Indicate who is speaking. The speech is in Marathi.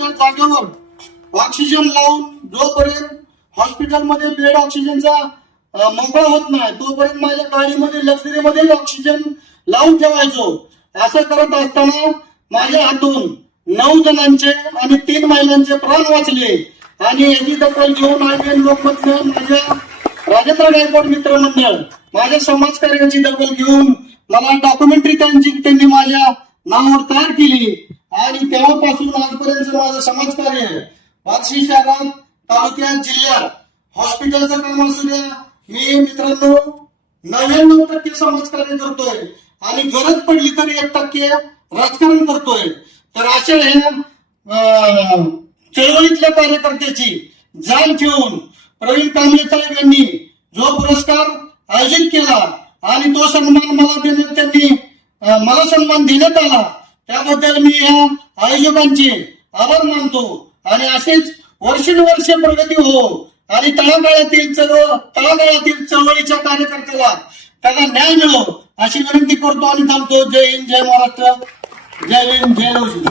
Speaker 1: ऑक्सिजन जागेवर ऑक्सिजन लावून जोपर्यंत हॉस्पिटलमध्ये बेड ऑक्सिजनचा मोकळा होत नाही तोपर्यंत माझ्या गाडीमध्ये लक्झरीमध्ये ऑक्सिजन लावून ठेवायचो असं करत असताना माझ्या हातून नऊ जणांचे आणि तीन महिलांचे प्राण वाचले आणि याची दखल घेऊन आम्ही लोकमतले माझ्या राजेंद्र गायकवाड मित्रमंडळ माझ्या समाजकार्याची दखल घेऊन मला डॉक्युमेंटरी त्यांची त्यांनी माझ्या नावावर तयार केली आणि तेव्हापासून आजपर्यंत माझं समाजकार्य आहे शहरात तालुक्यात जिल्ह्यात हॉस्पिटलचं काम असू द्या मी मित्रांनो नव्याण्णव टक्के समाजकार्य करतोय आणि गरज पडली तर एक टक्के राजकारण करतोय तर अशा ह्या चळवळीतल्या कार्यकर्त्याची जाण ठेवून प्रवीण कांबळे साहेब यांनी जो पुरस्कार आयोजित केला आणि तो सन्मान मला देण्यात त्यांनी मला सन्मान देण्यात आला त्याबद्दल मी या आयोजकांचे आभार मानतो आणि असेच वर्षानुवर्षे प्रगती हो आणि तळागाळातील चळवळ तळागाळातील चळवळीच्या कार्यकर्त्याला त्याला न्याय मिळव अशी विनंती करतो आणि थांबतो जय हिंद जय महाराष्ट्र जय हिंद जय रोजी